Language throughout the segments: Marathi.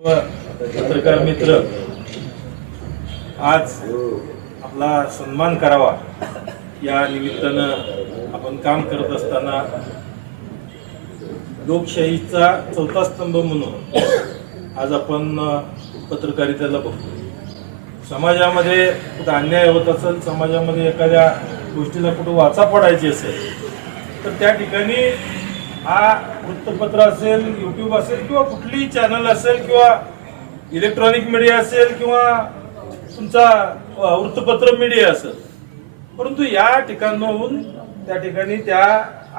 पत्रकार मित्र आज आपला सन्मान करावा. या निमित्तानं आपण काम करत असताना लोकशाहीचा चौथा स्तंभ म्हणून आज आपण पत्रकारितेला बघतो. समाजामध्ये कुठं अन्याय होत असेल समाजामध्ये एखाद्या गोष्टीला कुठं वाचा पडायची असेल तर त्या ठिकाणी हा वृत्तपत्र असेल यूट्यूब असेल किंवा कुठलीही चॅनल असेल किंवा इलेक्ट्रॉनिक मीडिया असेल किंवा तुमचा वृत्तपत्र मीडिया असेल. परंतु या ठिकाणाहून त्या ठिकाणी त्या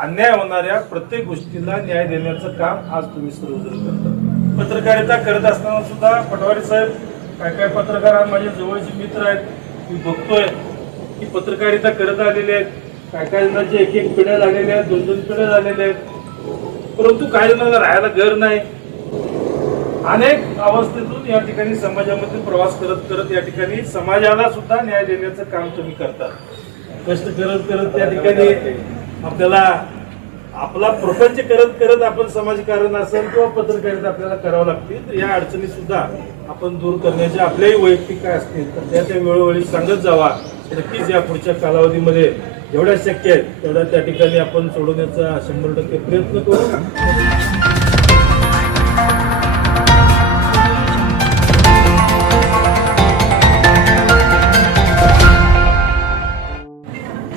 अन्याय होणाऱ्या प्रत्येक गोष्टीला न्याय देण्याचं काम आज तुम्ही सर्वजण करता. पत्रकारिता करत असताना सुद्धा पटवारी साहेब काय काय पत्रकार माझे जवळचे मित्र आहेत मी बघतोय की पत्रकारिता करत आलेले आहेत. काय काय जणांचे एक एक पिढ्या झालेल्या आहेत दोन दोन पिढ्या झालेल्या आहेत. परंतु काही जणांना राहायला घर नाही. अनेक अवस्थेतून या ठिकाणी समाजामध्ये प्रवास करत करत या ठिकाणी समाजाला सुद्धा न्याय देण्याचं काम तुम्ही करता कष्ट करत करत त्या ठिकाणी आपल्याला आपला प्रपंच करत करत आपण समाजकारण असेल किंवा पत्रकारिता आपल्याला करावं लागते तर या अडचणी सुद्धा आपण दूर करण्याचे आपल्याही वैयक्तिक काय असतील तर त्या त्या वेळोवेळी सांगत जावा. नक्कीच या पुढच्या कालावधीमध्ये जेवढ्या शक्य आहेत तेवढ्या त्या ठिकाणी आपण सोडवण्याचा शंभर टक्के प्रयत्न करू.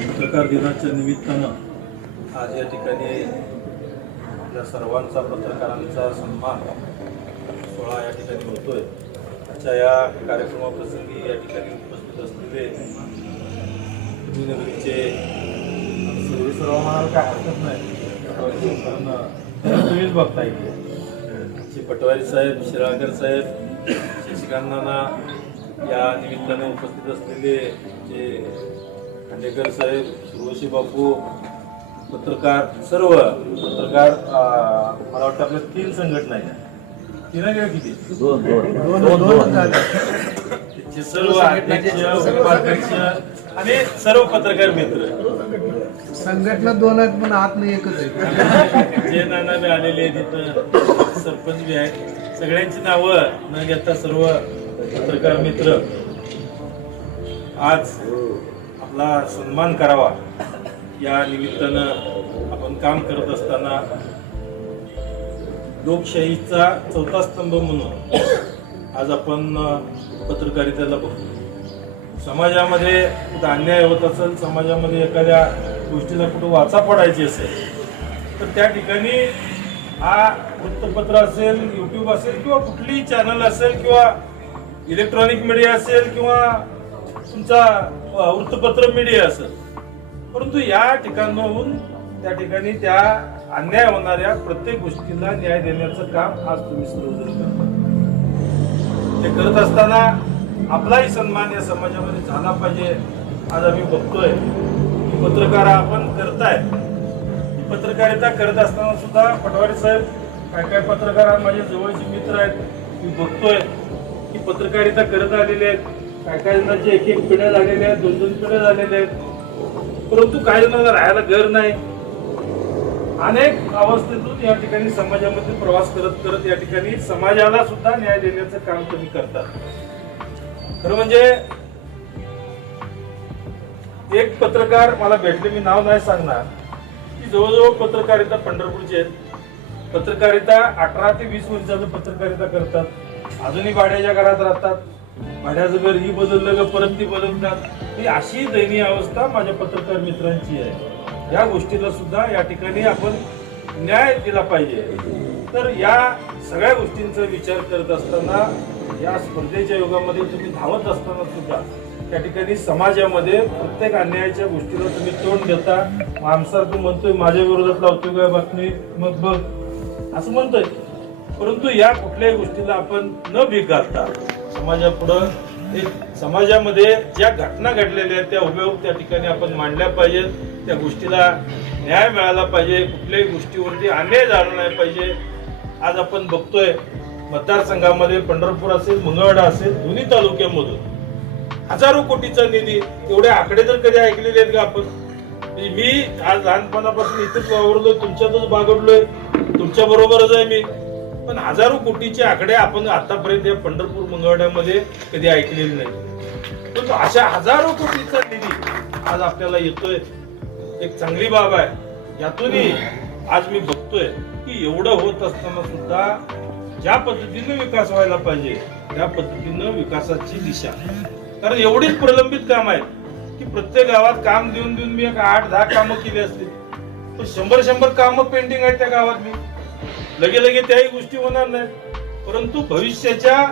पत्रकार दिनाच्या निमित्तानं आज या ठिकाणी आपल्या सर्वांचा पत्रकारांचा सन्मान सोहळा या ठिकाणी होतोय. अशा या कार्यक्रमाप्रसंगी या ठिकाणी उपस्थित असलेले नगरीचे सर्व सर्व म्हणाल काय हरकत नाही. कारण तुम्हीच बघता इथे. श्री पटवारी साहेब शिराळकर साहेब शशिकांत नाना या निमित्ताने उपस्थित असलेले जे खांडेकर साहेब सुरवशी बापू पत्रकार सर्व पत्रकार मला वाटतं आपल्या तीन संघटना आहेत. तीन आहे का किती सर्व अध्यक्ष उपाध्यक्ष आणि सर्व पत्रकार मित्र. संघटना दोन आहेत पण आत एकच आहे. जे नाना बी आलेले तिथं सरपंच बी आहेत. सगळ्यांची नावं न घेता सर्व पत्रकार मित्र. आज आपला सन्मान करावा. या निमित्तानं आपण काम करत असताना लोकशाहीचा चौथा स्तंभ म्हणून आज आपण पत्रकारितेला बघतो. समाजामध्ये कुठं अन्याय होत असेल समाजामध्ये एखाद्या गोष्टीला कुठं वाचा पडायची असेल तर त्या ठिकाणी हा वृत्तपत्र असेल यूट्यूब असेल किंवा कुठलीही चॅनल असेल किंवा इलेक्ट्रॉनिक मीडिया असेल किंवा तुमचा वृत्तपत्र मीडिया असेल परंतु या ठिकाणाहून त्या ठिकाणी त्या अन्याय होणाऱ्या प्रत्येक गोष्टीला न्याय देण्याचं काम आज तुम्ही सर्वजण करता. ते करत असताना आपलाही सन्मान या समाजामध्ये झाला पाहिजे आज आम्ही बघतोय. की पत्रकार आपण करताय पत्रकारिता करत असताना सुद्धा पटवारी साहेब काय काय पत्रकार माझे जवळचे मित्र आहेत मी बघतोय. की पत्रकारिता करत आलेले आहेत. काय काय जणांचे एक एक पिढ्या झालेल्या आहेत दोन दोन पिढ्या झालेल्या आहेत. परंतु काही जणांना राहायला घर नाही. अनेक अवस्थेतून या ठिकाणी समाजामध्ये प्रवास करत करत या ठिकाणी समाजाला सुद्धा न्याय देण्याचं काम तुम्ही करतात. खरं म्हणजे एक पत्रकार मला भेटले मी नाव नाही सांगणार. की जवळजवळ पत्रकारिता पंढरपूरची आहेत. पत्रकारिता अठरा ते वीस वर्षाचं पत्रकारिता करतात. अजूनही भाड्याच्या घरात राहतात. भाड्याचं घर ही बदललं ग परत ती बदलतात. ही अशी दयनीय अवस्था माझ्या पत्रकार मित्रांची आहे. या गोष्टीला सुद्धा या ठिकाणी आपण न्याय दिला पाहिजे. तर या सगळ्या गोष्टींचा विचार करत असताना या स्पर्धेच्या युगामध्ये तुम्ही धावत असताना सुद्धा त्या ठिकाणी समाजामध्ये प्रत्येक अन्यायाच्या गोष्टीला तुम्ही तोंड देता. आमसारखं म्हणतोय माझ्या विरोधात लावतोय काय बातमी? मग बघ. असं म्हणतोय. परंतु या कुठल्याही गोष्टीला आपण न भीक घालता समाजापुढं एक समाजामध्ये ज्या घटना घडलेल्या आहेत त्या हुबेहूब त्या ठिकाणी आपण मांडल्या पाहिजेत. त्या गोष्टीला न्याय मिळाला पाहिजे कुठल्याही गोष्टीवरती अन्याय झाला नाही पाहिजे. आज आपण बघतोय मतदारसंघामध्ये पंढरपूर असेल मंगळवाडा असेल दोन्ही तालुक्यामधून हजारो कोटीचा निधी एवढे आकडे तर कधी ऐकलेले आहेत का आपण? म्हणजे मी आज लहानपणापासून इथेच वावरलोय तुमच्यातच बागडलोय तुमच्या बरोबरच आहे मी. पण हजारो कोटीचे आकडे आपण आतापर्यंत या पंढरपूर मंगळवाड्यामध्ये कधी ऐकलेले नाही पण अशा हजारो कोटीचा निधी आज आपल्याला येतोय. एक चांगली बाब आहे. यातूनही आज मी बघतोय की एवढं होत असताना सुद्धा ज्या पद्धतीनं विकास व्हायला पाहिजे त्या पद्धतीनं विकासाची दिशा. कारण एवढीच प्रलंबित काम आहेत की प्रत्येक गावात काम देऊन देऊन मी एक आठ दहा कामं केली असतील. पण शंभर शंभर कामं पेंडिंग आहेत त्या गावात मी. लगे लगे त्याही गोष्टी होणार नाहीत. परंतु भविष्याच्या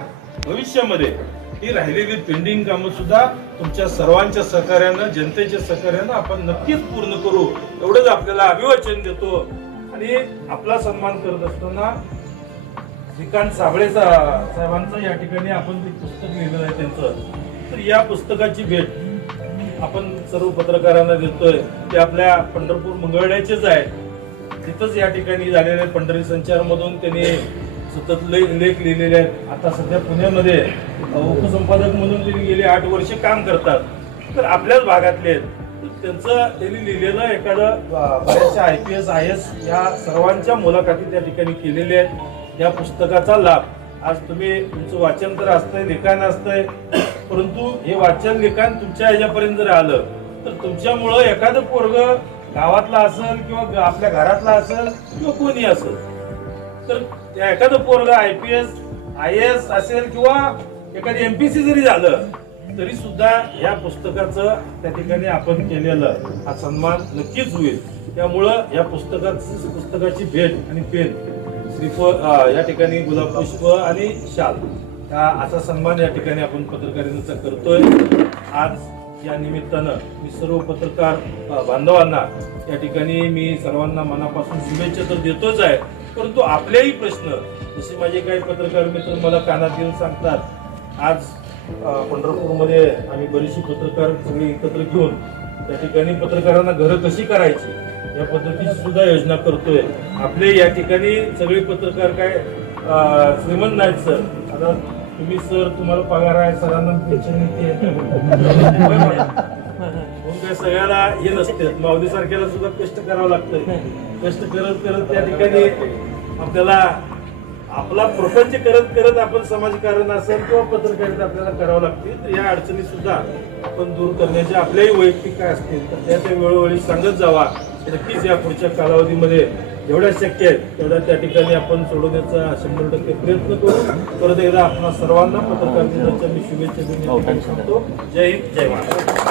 भविष्यामध्ये ही राहिलेली पेंडिंग कामं सुद्धा तुमच्या सर्वांच्या सहकार्यानं जनतेच्या सहकार्यानं आपण नक्कीच पूर्ण करू. एवढंच आपल्याला अभिवाचन देतो. आणि आपला सन्मान करत असताना श्रीकांत साबळेचा साहेबांचं या ठिकाणी आपण ते पुस्तक लिहिलेलं आहे त्यांचं तर या पुस्तकाची भेट आपण सर्व पत्रकारांना देतोय. ते आपल्या पंढरपूर मंगळड्याचेच आहे तिथंच या ठिकाणी झालेले पंढरी संचारमधून त्यांनी सतत लेख लेख लिहिलेले आहेत. आता सध्या पुण्यामध्ये उपसंपादक म्हणून त्यांनी गेली आठ वर्ष काम करतात. तर आपल्याच भागातले आहेत. त्यांचं त्यांनी लिहिलेलं एखादं बऱ्याचशा I P S I S या सर्वांच्या मुलाखती त्या ठिकाणी केलेल्या आहेत. या पुस्तकाचा लाभ. आज तुम्ही तुमचं वाचन तर असतंय लिखाण असतंय. परंतु हे वाचन लिखाण तुमच्या ह्याच्यापर्यंत जर आलं तर तुमच्यामुळं एखादं पोरग गावातला असेल किंवा आपल्या घरातला असेल किंवा कोणी असेल तर एखादं पोरग I P S I S असेल किंवा एखादी एमपीसी जरी झालं तरी सुद्धा या पुस्तकाचं त्या ठिकाणी आपण केलेलं हा सन्मान नक्कीच होईल. त्यामुळं या पुस्तकाची पुस्तकाची भेट आणि पेन श्रीफ या ठिकाणी गुलाब पुष्प आणि शाल हा असा सन्मान या ठिकाणी आपण पत्रकारितेचा करतोय. आज या निमित्तानं मी सर्व पत्रकार बांधवांना या ठिकाणी मी सर्वांना मनापासून शुभेच्छा तर देतोच आहे. परंतु आपलेही प्रश्न. जसे माझे काही पत्रकार मित्र मला कानात येऊन सांगतात आज पंढरपूरमध्ये आम्ही बरीचशी पत्रकार सगळे एकत्र घेऊन त्या ठिकाणी पत्रकारांना घरं कशी करायची या पद्धतीची सुद्धा योजना करतोय. आपले या ठिकाणी सगळे पत्रकार काय श्रीमंत नाहीत सर. आता तुम्ही सर तुम्हाला पगार आहे सरांना पेन्शन येते काय सगळ्याला हे नसते. माऊली सारख्याला सुद्धा कष्ट करावं लागतंय. कष्ट करत करत त्या ठिकाणी आपल्याला आपला प्रपंच करत करत आपण समाजकारण असेल किंवा पत्रकारिता आपल्याला करावं लागते तर या अडचणी सुद्धा आपण दूर करण्याचे आपल्याही वैयक्तिक काय असतील तर त्या त्या वेळोवेळी सांगत जावा. नक्कीच या पुढच्या कालावधीमध्ये जेवढ्या शक्य आहेत तेवढ्या त्या ठिकाणी आपण सोडवण्याचा शंभर टक्के प्रयत्न करू. परत एकदा आपण सर्वांना पत्रकार दिनाच्या मी शुभेच्छा देऊन ठिकाणी थांबतो. जय हिंद जय महाराष्ट्र.